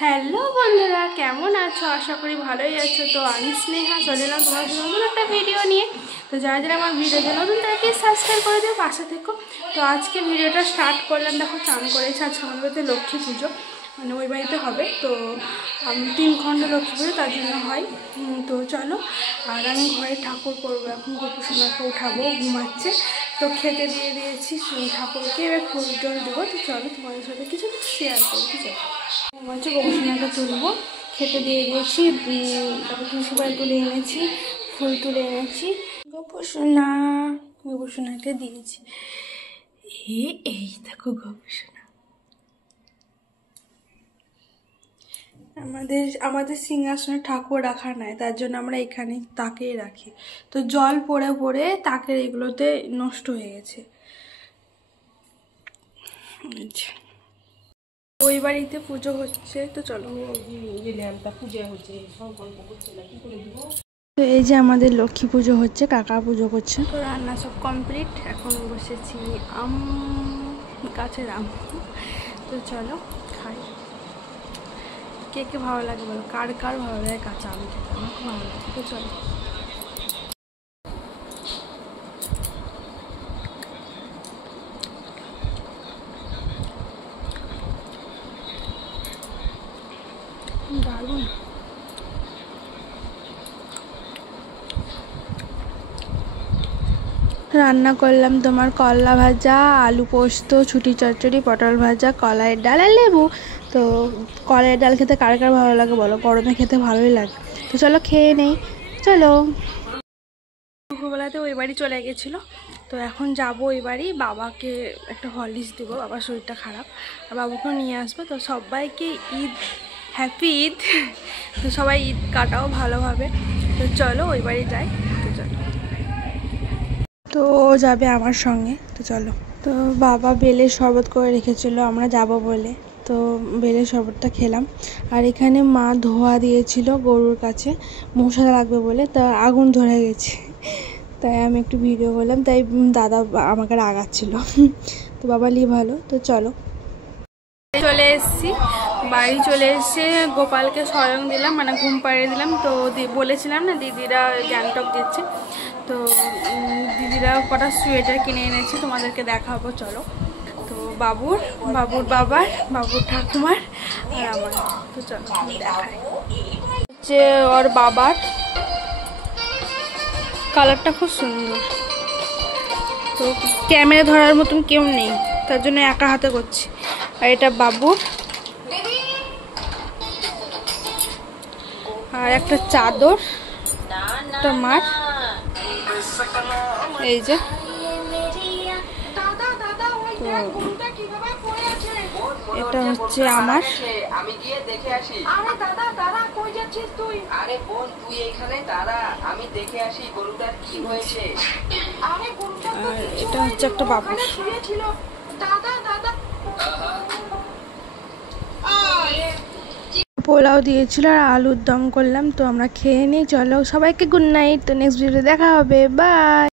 Hello বন্ধুরা, কেমন আছো? আশা করি ভালোই আছো। তো আমি স্নেহা চলে এলাম তোমার জন্য নতুন একটা ভিডিও নিয়ে। তো যারা যারা আমার ভিডিওতে নতুন তাদেরকে সাবস্ক্রাইব করে দিও, পাশে থেকো। তো আজকে ভিডিওটা স্টার্ট করলাম, দেখো চান করেছে। আজকে আমাদের বাড়িতে লক্ষ্মী পুজো, মানে ওই বাড়িতে হবে। তো 3 খণ্ড লক্ষ্মী পুজো, তার জন্য হয়। তো চলো, আর আমি ঘরে ঠাকুর করবো এখন। গোপুসোনাকে উঠাবো, ঘুমাচ্ছে। তো খেতে দিয়ে দিয়েছি ঠাকুরকে, এবার ফুল জল দেবো। তো চলো তোমাদের সাথে কিছু শেয়ার করতে চাই। হচ্ছে গোপুসোনাকে তুলবো, খেতে দিয়ে দিয়েছি। তারপর তুলসী পাতা তুলে এনেছি, ফুল তুলে এনেছি। গোপুসোনাকে দিয়েছি। এই দেখো গোপুসোনা। আমাদের সিংহাসনে ঠাকুর রাখা নাই, তার জন্য আমরা এখানে তাকেই রাখি। তো জল পড়ে পড়ে তাকের এগুলোতে নষ্ট হয়ে গেছে। ওই বাড়িতে পুজো হচ্ছে, তো চলো। তো এই যে আমাদের লক্ষ্মী পুজো হচ্ছে, কাকা পুজো করছে। তো রান্না সব কমপ্লিট, এখন বসেছি আম গাছের আম। তো চলো খাই। কে কে ভালো লাগে বলো, কার কার ভালো লাগে কাঁচা আম খেতে? আমার খুব ভালো লাগে। তো চলো। দারুণ। রান্না করলাম তোমার করলা ভাজা, আলু পোস্ত, ছুটি চচ্চড়ি, পটল ভাজা, কলাইয়ের ডাল আর লেবু। তো কলাইয়ের ডাল খেতে কার কার ভালো লাগে বলো? গরমে খেতে ভালোই লাগে। তো চলো খেয়ে নেই, চলো। দুপুরবেলাতে ওই বাড়ি চলে গেছিলো, তো এখন যাব ওই বাড়ি। বাবাকে একটা হরলিক্স দেবো, বাবার শরীরটা খারাপ, আর বাবুকেও নিয়ে আসবো। তো সবাইকে হ্যাপি ঈদ। তো সবাই ঈদ কাটাও ভালোভাবে। তো চলো ওই বাড়ি যাই। তো চলো, তো ও যাবে আমার সঙ্গে। তো চলো। তো বাবা বেলের শরবত করে রেখেছিল আমরা যাব বলে, তো বেলের শরবতটা খেলাম। আর এখানে মা ধোয়া দিয়েছিল গরুর কাছে, মশা লাগবে বলে, তা আগুন ধরে গেছে। তাই আমি একটু ভিডিও করলাম, তাই দাদা আমাকে রাগাচ্ছিল। তো বাবা লি ভালো। তো চলো, চলে এসেছি বাড়ি। চলে এসে গোপালকে স্বয়ং দিলাম, মানে ঘুম পাড়িয়ে দিলাম। তো বলেছিলাম না দিদিরা গ্যাংটক দিচ্ছে, তো দিদিরা কটা সোয়েটার কিনে এনেছে, তোমাদেরকে দেখাবো চলো। তো বাবুর বাবার, বাবুর ঠাকুমার আর আমার। তো চলো দেখাই। যে ওর বাবার কালারটা খুব সুন্দর। তো ক্যামেরা ধরার মতন কেউ নেই, তার জন্য একা হাতে করছি। আর এটা বাবুর, আর একটা চাদর মার। এই যে এটা হচ্ছে আমার। আমি গিয়ে দেখে আসি। আরে দাদা দাদা কই যাচ্ছিস তুই? আরে বোন তুই এইখানে দাঁড়া, আমি দেখে আসি গরুটার কি হয়েছে। আরে গরুটা তো এটা হচ্ছে একটা বাবু শুয়ে ছিল। দাদা দাদা পোলাও দিয়েছিল আর আলুর দম করলাম। তো আমরা খেয়ে নিই, চলো সবাইকে গুড নাইট। তো নেক্সট ভিডিও দেখা হবে, বাই।